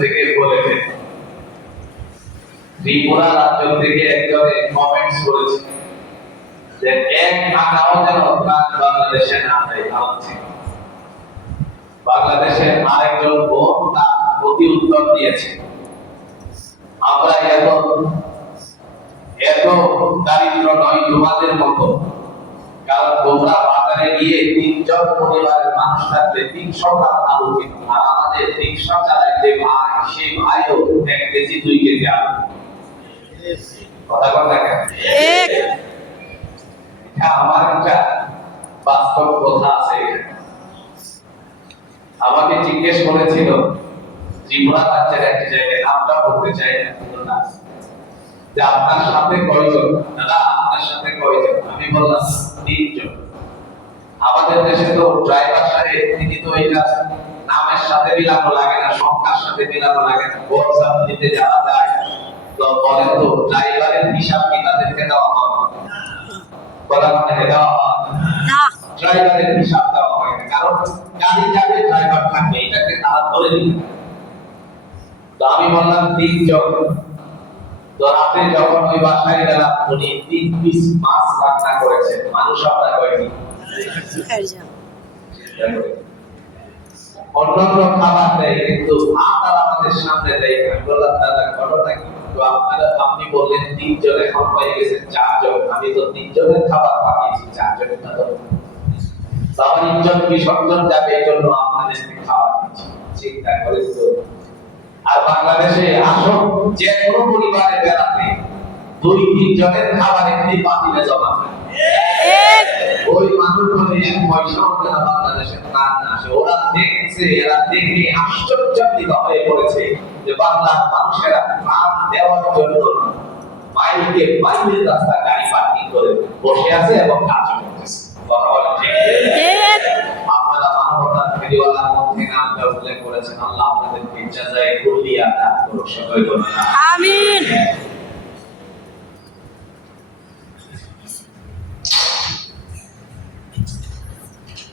থেকে বলেছে, ত্রিপুরা রাজ্য থেকে একজনে কমেন্টস করেছে যে এক টাকাও যেন বাংলাদেশে না দেয়। বাংলাদেশের আরেকজন বোন তার প্রতি উত্তর দিয়েছে, আমরা এত দারিদ্র নয় তোমাদের মতো, কারণ তোমরা বাজারে গিয়ে 3 জন পরিবারের মানুষ থাকলে 300 গ্রাম আলু কিনো, আর আমাদের রিক্সা চালায় যে ভাই, সেই ভাইও 1 কেজি 2 কেজি আলু। কথা কথা এটা আমার একটা বাস্তব কথা আছে। আমাকে জিজ্ঞেস করেছিল ত্রিপুরা রাজ্যের একটি জায়গায়, নামটা বলতে চাই না, যে আপনার সাথে কয়জন? দাদা আপনার সাথে কয়জন? আমি বললাম 3 জন। আমাদের দেশে তো ড্রাইভার সাহেব, তিনি তো এটা নামের সাথে মিলানো লাগে না, সংখ্যার সাথে মিলানো লাগে না। বড়সাপ দিতে যারা যায় তো বলেন তো ড্রাইভারের হিসাব কি তাদেরকে দেওয়া হয়? বলা মানে দেওয়া হয় না, ড্রাইভারের হিসাব দেওয়া হয় না, কারণ গাড়ি যাবে ড্রাইভার থাকবে, এটাকে তারা ধরে নিবে। তো আমি বললাম 3 জন। তো রাতে যখন ওই বাসায় গেলাম, উনি 3 পিস মাছ রান্না করেছেন। মানুষ আমরা কয়টি? অন্যান্য খাবার দেয়, কিন্তু ভাত আর আমাদের সামনে দেয় না। বললাম দাদা ঘটনা কি? তো আপনি বললেন 3 জন, এখন হয়ে গেছে 4 জন। আমি তো 3 জনের খাবার পাঠিয়েছি, 4 জনের না। তো আমার ইজ্জত বিসর্জন যাবে, এই জন্য আপনাদেরকে খাবার দিচ্ছি। চিন্তা করে তো। আর বাংলাদেশে আসুন, যে কোনো পরিবারে বেড়াতে 2-3 জনের খাবার এমনি পাতিলে জমা থাকে। ওই মানুষগুলো 1 পয়সাও যেন বাংলাদেশে প্রাণ না আসে। ওরা দেখছে, এরা দেখে আশ্চর্যান্বিত হয়ে পড়েছে যে বাংলার মানুষেরা প্রাণ দেওয়ার জন্য বাইরে বাইরের রাস্তা গাড়ি পার্কিং করে বসে আছে এবং কাজ করতেছে। কথা বলেন ঠিক? আপনারা মানবতার ফেরিওয়ালার মধ্যে নামটা উল্লেখ করেছেন। আল্লাহ আপনাদেরকে জাযায়ে কুল্লিয়া দান করুন। সকলে বলুন আমিন।